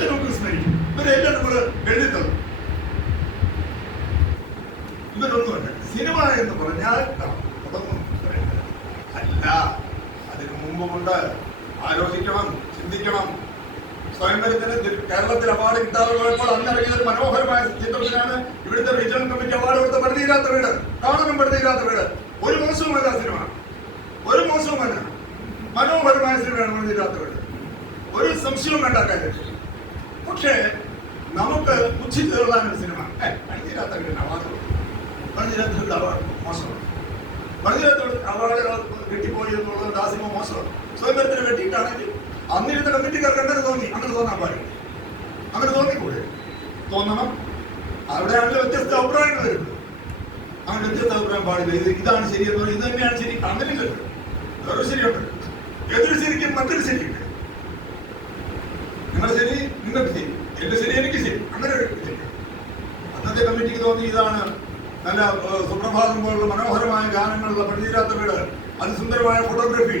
ഇവരൊക്കെ നമുക്ക് സ്മരിക്കും. ഇവരെല്ലാം നമ്മൾ എഴുതി തന്നു. ഇവരൊന്നുമല്ല. സിനിമ എന്ന് പറഞ്ഞാൽ അതൊന്നും അല്ല. അതിനു മുമ്പുകൊണ്ട് ആലോചിക്കണം, ചിന്തിക്കണം. സ്വയംവരത്തിന് കേരളത്തിൽ അവാർഡ് കിട്ടാതെ പോയപ്പോൾ അന്നിറങ്ങിയ ഒരു മനോഹരമായ ചിത്രത്തിനാണ് ഇവിടുത്തെ റീജിയണൽ കമ്മിറ്റി അവാർഡ് കൊടുത്ത പടുതിയില്ലാത്ത വീട്. കാണുന്നും പടുതിയില്ലാത്ത വീട്. ഒരു മോശവുമല്ല സിനിമ, ഒരു മോശവുമല്ല. മനോഹരമായ സിനിമയാണ് പടുതിയില്ലാത്ത വീട്. ഒരു സംശയവും വേണ്ട കാര്യത്തിൽ. പക്ഷേ നമുക്ക് പുച്ഛിച്ചു തള്ളാനൊരു സിനിമ പടുതിയില്ലാത്ത വീടിന് അവാർഡ് കൊടുക്കും. പടുതിയില്ലാത്ത വീട് അവാർഡ് മോശമാണ്. പടുതിയില്ലാത്ത അവാർഡ് കിട്ടിപ്പോയി എന്നുള്ളത് ദാസിമോ മോശമാണ്. സ്വയംവരത്തിന് വേണ്ടിയിട്ടാണെങ്കിൽ അന്നിരുന്ന കമ്മിറ്റിക്കാർക്ക് അങ്ങനെ തോന്നി. അങ്ങനെ തോന്നാൻ പാടില്ല. അങ്ങനെ തോന്നിക്കൂടെ? തോന്നണം. അവിടെയാണല്ലോ വ്യത്യസ്ത അഭിപ്രായങ്ങൾ വരുന്നത്. അങ്ങനെ വ്യത്യസ്ത അഭിപ്രായം പാടില്ല. ഇതാണ് ശരിയെന്ന് പറഞ്ഞാൽ ഇത് തന്നെയാണ് ശരി. അങ്ങനെയില്ലല്ലോ. വേറൊരു ശരിയുണ്ട്. ഏതൊരു ശരിക്കും മറ്റൊരു ശരിയുണ്ട്. നിങ്ങളുടെ ശരി നിങ്ങൾക്ക് ശരി, എന്റെ ശരി എനിക്ക് ശരി. അങ്ങനെ ഒരു ശരി. അന്നത്തെ കമ്മിറ്റിക്ക് തോന്നി ഇതാണ് നല്ല സുപ്രഭാതം പോലുള്ള മനോഹരമായ ഗാനങ്ങളുള്ള പടുതിയില്ലാത്ത വീട്, അതിസുന്ദരമായ ഫോട്ടോഗ്രാഫി,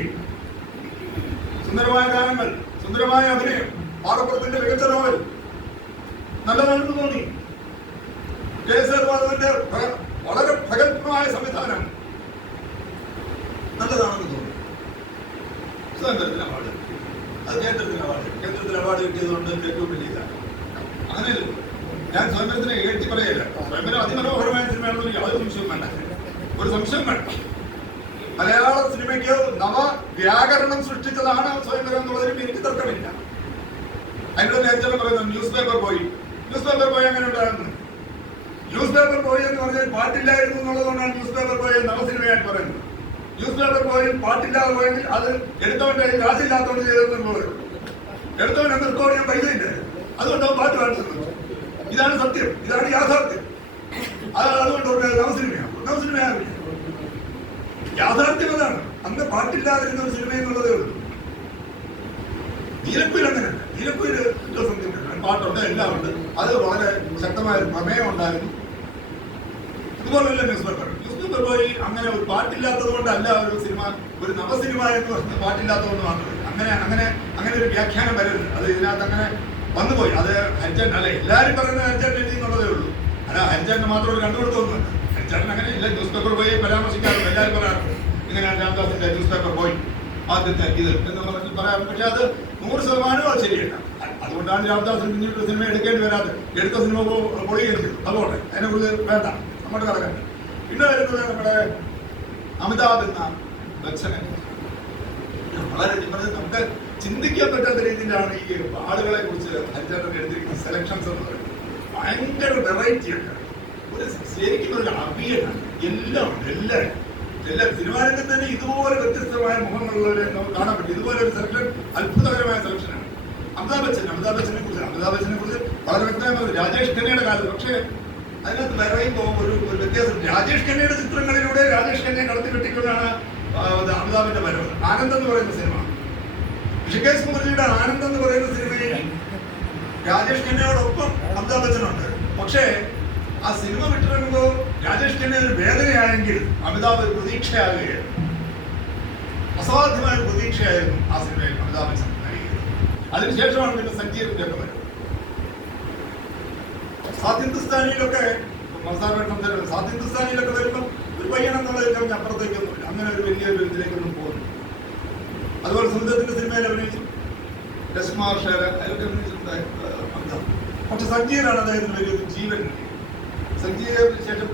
സുന്ദരമായ ഗാനങ്ങൾ, സുന്ദരമായ അഭിനയം, പാറപ്പുറത്തിന്റെ മികച്ച നോവൽ നല്ലതാണെന്ന് തോന്നി. കേസർവാദത്തിന്റെ വളരെ പ്രഗത്ഭമായ സംവിധാനം നല്ലതാണെന്ന് തോന്നി. സ്വതന്ത്രത്തിന് അവാർഡ്, അത് കേന്ദ്രത്തിന് അവാർഡ് കിട്ടിയതുകൊണ്ട് ഏറ്റവും വലിയ ഇതാണ്. അങ്ങനെയല്ലോ. ഞാൻ സ്വയംവരത്തിനെ എഴുതി പറയല്ല. സ്വയംവരം അതിമനോഹരമായ സിനിമയാണെന്ന് യാതൊരു സംശയവും വേണ്ട. ഒരു സംശയം വേണ്ട. മലയാള സിനിമയ്ക്ക് നവവ്യാകരണം സൃഷ്ടിച്ചതാണ് സ്വയംവരം എന്നുള്ളതിനും എനിക്ക് തർക്കമില്ല. അതിനുള്ള നേരത്തെ പറയുന്നത് ന്യൂസ് പേപ്പർ ബോയ് അങ്ങനെ ഉണ്ടായിരുന്നു. ന്യൂസ് പേപ്പർ ബോയ് എന്ന് പറഞ്ഞാൽ പാട്ടില്ലായിരുന്നു എന്നുള്ളതുകൊണ്ടാണ് ന്യൂസ് പേപ്പർ ബോയ് നവസിനിമയായിട്ട് പറയുന്നത്. ന്യൂസ് പേപ്പർ ബോയിൽ പാട്ടില്ലാതെ പോയെങ്കിൽ അത് എടുത്തവന്റെ കാശില്ലാത്തവന് ചെയ്തെന്നുള്ളത്. എടുത്തവൻ എന്ന് റെക്കോർഡ് പൈസ ഇല്ല, അതുകൊണ്ടാണ് പാട്ട് പാടുന്നത്. ഇതാണ് സത്യം, ഇതാണ് യാഥാർത്ഥ്യം. അതുകൊണ്ട് നവസിനിമയാണ്. യാഥാർത്ഥ്യം അതാണ്. അന്ന് പാട്ടില്ലാതിരുന്ന ഒരു സിനിമ എന്നുള്ളതേ ഉള്ളൂ. നീലക്കുയിൽ അങ്ങനെയല്ല. നീലക്കുയിൽ പാട്ടുണ്ട്, എല്ലാം ഉണ്ട്. അത് വളരെ ശക്തമായ പ്രമേയം ഉണ്ടായിരുന്നു. ഇതുപോലല്ല ന്യൂസ് പേപ്പർ പോയി അങ്ങനെ ഒരു പാട്ടില്ലാത്തത് കൊണ്ടല്ല ഒരു സിനിമ ഒരു നവസിനിമ എന്ന് പറഞ്ഞ പാട്ടില്ലാത്തതുകൊണ്ട് മാത്രമല്ല. അങ്ങനെ ഒരു വ്യാഖ്യാനം വരരുത്. അത് ഇതിനകത്ത് അങ്ങനെ വന്നുപോയി. അത് ഹരിചേട്ടൻ അല്ലെ എല്ലാവരും പറയുന്നത് ഹരിചേട്ടൻ എഴുതി എന്നുള്ളതേ ഉള്ളൂ. അല്ല ഹരിചേട്ടന് മാത്രം ഒരു കണ്ടുപിടുത്തമൊന്നുമല്ല. ഹരിചേട്ടൻ അങ്ങനെ ഇല്ല. ന്യൂസ് പേപ്പർ പോയി പരാമർശിക്കാറുണ്ട്. എല്ലാവരും പറയാറുണ്ട് ഇങ്ങനെയാണ് രാംദാസിന്റെ ന്യൂസ് പേപ്പർ പോയി ആദ്യത്തെ ഇത് എന്ന് പറഞ്ഞിട്ട് പറയാം. പക്ഷെ അത് 100% അത് ശരിയല്ല. അതുകൊണ്ടാണ് രാംദാസിന് പിന്നീട് സിനിമ എടുക്കേണ്ടി വരാതെ എടുത്ത സിനിമ പൊളിയുകയും ചെയ്തു. അതുകൊണ്ട് അതിനെക്കുറിച്ച് വേണ്ട, നമ്മുടെ കഥകണ്ട. പിന്നെ വരുന്നത് നമ്മുടെ അമിതാഭ് എന്ന ബച്ചനെ വളരെ നമുക്ക് ചിന്തിക്കാൻ പറ്റാത്ത രീതിയിലാണ് ഈ ആളുകളെ കുറിച്ച് ഹരിചേട്ടൻ എഴുതിയിരിക്കുന്ന സെലക്ഷൻസ് എന്ന് പറയുന്നത്. ഭയങ്കര വെറൈറ്റി ഒക്കെ, ഒരു ശരിക്കും ഒരു അഭിയാണ്. എല്ലാം സിനിമാ രംഗത്ത് തന്നെ ഇതുപോലെ വ്യത്യസ്തമായ മുഖങ്ങളുള്ളവരെ നമുക്ക് കാണാൻ പറ്റും. ഇതുപോലെ ഒരു സെലക്ഷൻ അത്ഭുതകരമായ സെലക്ഷനാണ്. അമിതാഭ് ബച്ചനെ കുറിച്ച് വളരെ വ്യക്തമായി രാജേഷ് ഖന്നയുടെ കാലത്ത്. പക്ഷേ അതിനകത്ത് പറയുമ്പോൾ ഒരു വ്യത്യാസം. രാജേഷ് ഖന്നയുടെ ചിത്രങ്ങളിലൂടെ രാജേഷ് ഖന്നയെ കടത്തി വെട്ടിക്കൊണ്ടാണ് അമിതാഭിന്റെ വരവ്. ആനന്ദ് എന്ന് പറയുന്ന സിനിമ, ഋഷികേശ് മുഖർജിയുടെ ആനന്ദ് എന്ന് പറയുന്ന സിനിമയിൽ രാജേഷ് ഖന്നയോടൊപ്പം അമിതാഭ് ബച്ചനുണ്ട്. പക്ഷേ ആ സിനിമ വിട്ടിറങ്ങുമ്പോൾ രാജേഷ് ഖന്ന ഒരു വേദനയായെങ്കിൽ അമിതാഭ് ഒരു പ്രതീക്ഷയാകുകയായിരുന്നു. അസാധ്യമായ ഒരു പ്രതീക്ഷയായിരുന്നു ആ സിനിമയിൽ അമിതാഭ് ബച്ചൻ നൽകിയത്. അതിനുശേഷമാണ് പിന്നെ സഞ്ജീവിന്റെ ഒക്കെ വരുന്നത്. സാത്ത് ഹിന്ദുസ്ഥാനിയിലൊക്കെ വരുമ്പോൾ ഒരു പയ്യനെന്നുള്ളതിൽ കവിഞ്ഞ് അപ്പുറത്തേക്കൊന്നുമില്ല. അങ്ങനെ ഒരു വലിയൊരു ഇതിലേക്കൊന്നും പോകുന്നു. അതുപോലെ സുന്ദരത്തിന്റെ സിനിമയിൽ അഭിനയിച്ചു, രശ്മാർ ഷേർ അതിലൊക്കെ അഭിനയിച്ചിട്ടുണ്ടായിരുന്നു. പക്ഷെ സഞ്ജീവിനാണ് അദ്ദേഹത്തിന് വലിയൊരു ജീവൻ. സഞ്ജീവിന് ശേഷം